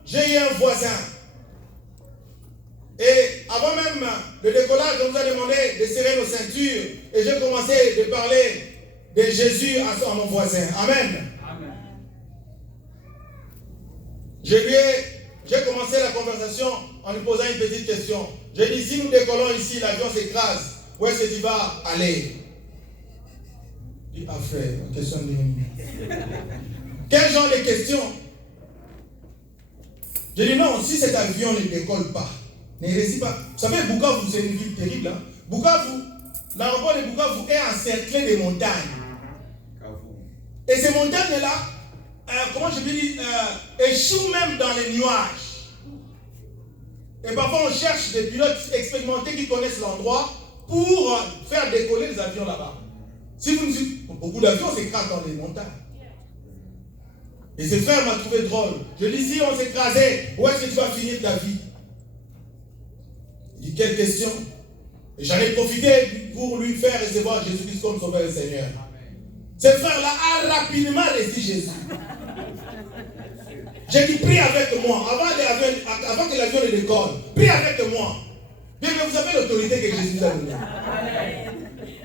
j'ai eu un voisin. Et avant même le décollage, on nous a demandé de serrer nos ceintures. Et j'ai commencé de parler de Jésus à mon voisin. Amen. Amen. J'ai commencé la conversation en lui posant une petite question. J'ai dit, si nous décollons ici, l'avion s'écrase, où est-ce que tu vas aller? Il dit, ah frère, question de... Quel genre de question? J'ai dit, non, si cet avion ne décolle pas, ne réussit pas. Vous savez, Bukavu, c'est une ville terrible. Hein? Bukavu, l'aéroport de Bukavu est encerclé de montagnes. Et ces montagnes-là, comment je peux dire, échouent même dans les nuages. Et parfois, on cherche des pilotes expérimentés qui connaissent l'endroit pour faire décoller les avions là-bas. Si vous nous dites, beaucoup d'avions s'écrasent dans les montagnes. Et ce frère m'a trouvé drôle. Je lui dis, si on s'écrasait, où est-ce que tu vas finir ta vie? Il dit, quelle question? Et j'en ai profité pour lui faire recevoir Jésus-Christ comme sauveur et Seigneur. Ce frère-là a rapidement reçu Jésus. J'ai dit, prie avec moi, avant que l'avion ne décolle. Prie avec moi. Bien, mais vous avez l'autorité que Jésus a donnée.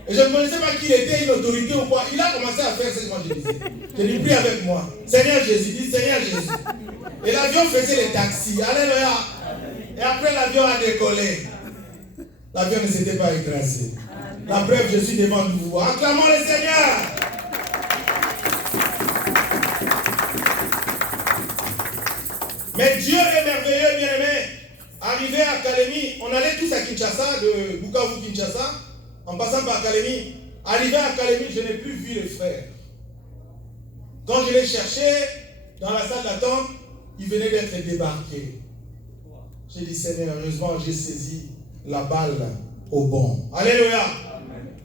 Et je ne connaissais pas qu'il était une autorité ou quoi. Il a commencé à faire ce que moi je disais. J'ai dit, prie avec moi. Seigneur Jésus, dis Seigneur Jésus. Et l'avion faisait les taxis. Alléluia. Et après l'avion a décollé. L'avion ne s'était pas écrasé. La preuve, je suis devant vous. Acclamons le Seigneur. Mais Dieu est merveilleux, bien-aimé. Arrivé à Kalemi, on allait tous à Kinshasa, de Bukavu, Kinshasa, en passant par Kalemi. Arrivé à Kalemi, je n'ai plus vu les frères. Quand je les cherchais dans la salle d'attente, ils venaient d'être débarqués. J'ai dit, Seigneur, heureusement, j'ai saisi la balle au bon. Alléluia.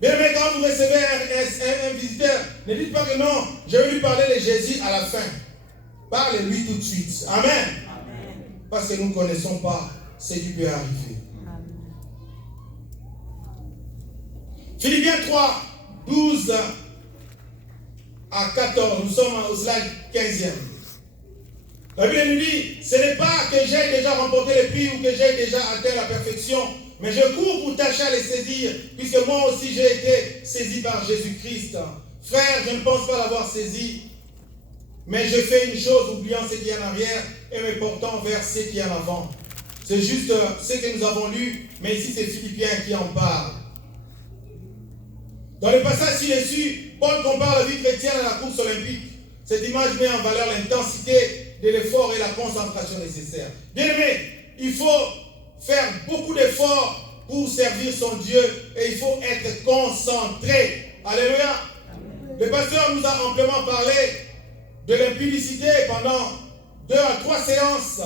Bien-aimé, quand vous recevez un visiteur, ne dites pas que non, je vais lui parler de Jésus à la fin. Parlez-lui tout de suite. Amen. Amen. Parce que nous ne connaissons pas ce qui peut arriver. Amen. Philippiens 3, 12 à 14. Nous sommes au slide 15e. La Bible nous dit, ce n'est pas que j'ai déjà remporté le prix ou que j'ai déjà atteint la perfection, mais je cours pour tâcher à les saisir, puisque moi aussi j'ai été saisi par Jésus-Christ. Frère, je ne pense pas l'avoir saisi. Mais je fais une chose, oubliant ce qui est en arrière et me portant vers ce qui est en avant. C'est juste ce que nous avons lu, mais ici c'est Philippiens qui en parle. Dans le passage ci-dessus, Paul compare la vie chrétienne à la course olympique. Cette image met en valeur l'intensité de l'effort et la concentration nécessaire. Bien aimé, il faut faire beaucoup d'efforts pour servir son Dieu et il faut être concentré. Alléluia. Le pasteur nous a amplement parlé de l'impudicité pendant 2 à 3 séances.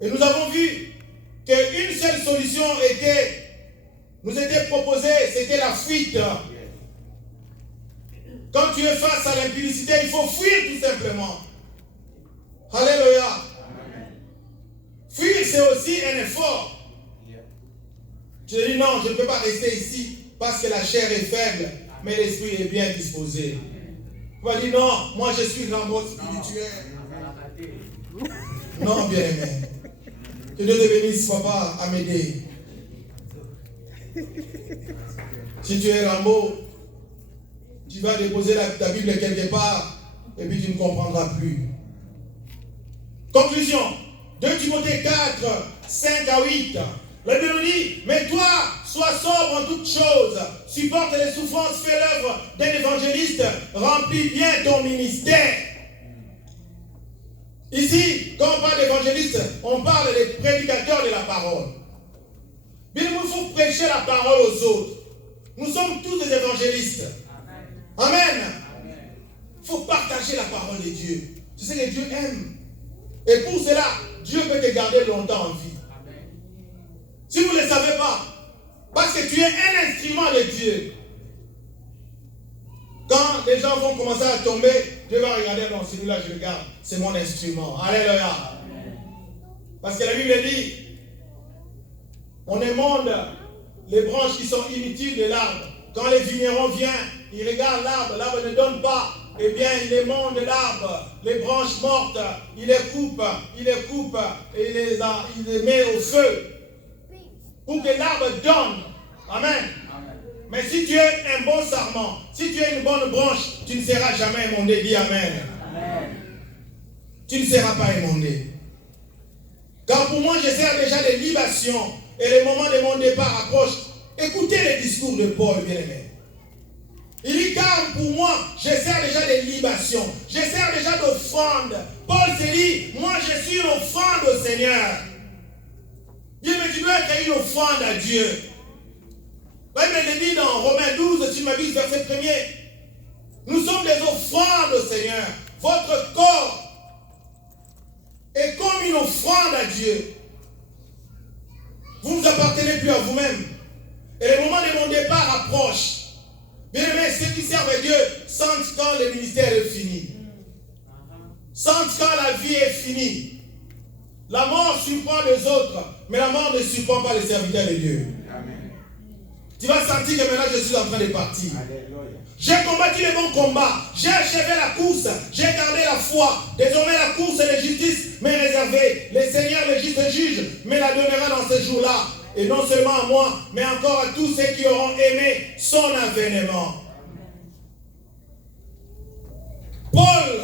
Et nous avons vu qu'une seule solution nous était proposée, c'était la fuite. Quand tu es face à l'impudicité, il faut fuir tout simplement. Alléluia. Fuir, c'est aussi un effort. Tu te dis non, je ne peux pas rester ici parce que la chair est faible, mais l'esprit est bien disposé. Tu vas dire non, moi je suis grand mot spirituel. Non, bien aimé. Que Dieu te bénisse, papa, à m'aider. Si tu es Rambo, tu vas déposer ta Bible quelque part et puis tu ne comprendras plus. Conclusion. 2 Timothée 4, 5 à 8. La Bible dit, mais toi, sois sobre en toutes choses, supporte les souffrances, fais l'œuvre d'un évangéliste, remplis bien ton ministère. Ici, quand on parle d'évangéliste, on parle des prédicateurs de la parole. Bien, il faut prêcher la parole aux autres. Nous sommes tous des évangélistes. Amen. Il faut partager la parole de Dieu. C'est ce que Dieu aime. Et pour cela, Dieu peut te garder longtemps en vie. Si vous ne le savez pas, parce que tu es un instrument de Dieu. Quand les gens vont commencer à tomber, Dieu va regarder, non, celui-là je le garde, c'est mon instrument. Alléluia. Parce que la Bible dit, on émonde les branches qui sont inutiles de l'arbre. Quand les vignerons viennent, ils regardent l'arbre, l'arbre ne donne pas. Eh bien, il émonde l'arbre, les branches mortes, il les coupe et il les met au feu. Pour que l'arbre donne. Amen. Mais si tu es un bon sarment, si tu es une bonne branche, tu ne seras jamais émondé. Dis Amen. Tu ne seras pas émondé. Car pour moi, je sers déjà des libations et le moment de mon départ approche. Écoutez les discours de Paul, bien aimé. Il dit, car pour moi, je sers déjà des libations, je sers déjà d'offrandes. Paul se dit, moi je suis une offrande au Seigneur. Dieu, mais tu dois être une offrande à Dieu. La Bible le dit dans Romains 12, si tu m'avises, verset 1er. Nous sommes des offrandes au Seigneur. Votre corps est comme une offrande à Dieu. Vous ne vous appartenez plus à vous-même. Et le moment de mon départ approche. Bien aimé, ceux qui servent à Dieu sentent quand le ministère est fini. Sentent quand la vie est finie. La mort surprend les autres, mais la mort ne surprend pas les serviteurs de Dieu. Amen. Tu vas sentir que maintenant je suis en train de partir. J'ai combattu le bon combat. J'ai achevé la course. J'ai gardé la foi. Désormais la course et la justice m'est réservée. Le Seigneur, le juste juge, me la donnera dans ce jour-là. Et non seulement à moi, mais encore à tous ceux qui auront aimé son avènement. Paul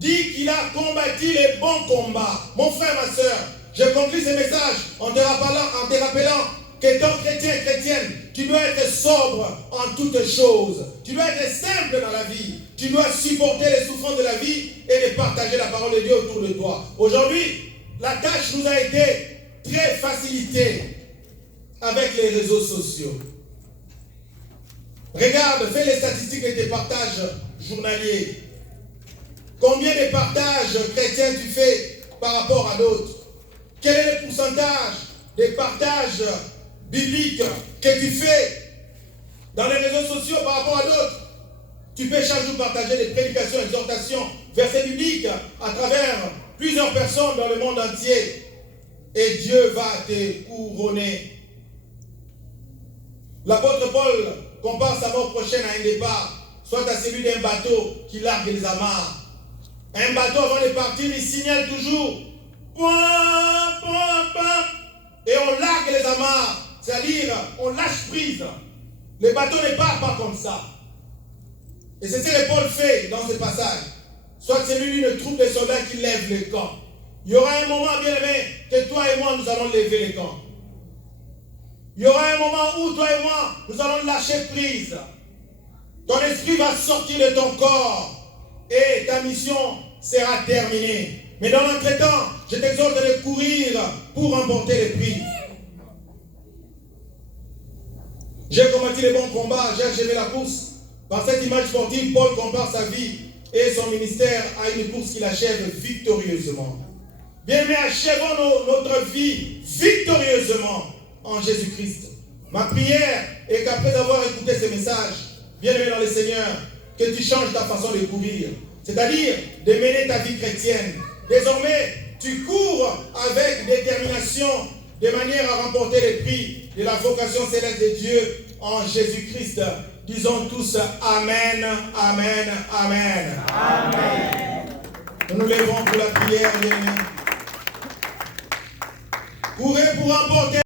dit qu'il a combattu les bons combats. Mon frère, ma soeur, je conclue ce message en te rappelant qu'étant chrétienne, tu dois être sobre en toutes choses. Tu dois être simple dans la vie. Tu dois supporter les souffrances de la vie et de partager la parole de Dieu autour de toi. Aujourd'hui, la tâche nous a été très facilitée avec les réseaux sociaux. Regarde, fais les statistiques de tes partages journaliers. Combien de partages chrétiens tu fais par rapport à d'autres? Quel est le pourcentage des partages bibliques que tu fais dans les réseaux sociaux par rapport à d'autres? Tu peux chaque jour partager des prédications, exhortations, versets bibliques à travers plusieurs personnes dans le monde entier. Et Dieu va te couronner. L'apôtre Paul compare sa mort prochaine à un départ, soit à celui d'un bateau qui largue les amarres. Un bateau, avant de partir, il signale toujours point, point, point, et on largue les amarres, c'est-à-dire on lâche prise. Le bateau ne part pas comme ça. Et c'est ce que Paul fait dans ce passage. Soit c'est lui une troupe de soldats qui lève le camp. Il y aura un moment, bien aimé, que toi et moi, nous allons lever le camp. Il y aura un moment où toi et moi, nous allons lâcher prise. Ton esprit va sortir de ton corps et ta mission sera terminée. Mais dans l'entretemps, je t'exhorte de courir pour remporter le prix. J'ai combattu les bons combats, j'ai achevé la course. Par cette image sportive, Paul compare sa vie et son ministère à une course qu'il achève victorieusement. Bien aimé, achevons notre vie victorieusement en Jésus-Christ. Ma prière est qu'après avoir écouté ce message, bien aimé dans le Seigneur, que tu changes ta façon de courir. C'est-à-dire de mener ta vie chrétienne. Désormais, tu cours avec détermination de manière à remporter le prix de la vocation céleste de Dieu en Jésus-Christ. Disons tous Amen, Amen, Amen. Amen. Nous nous levons pour la prière. Courez pour remporter.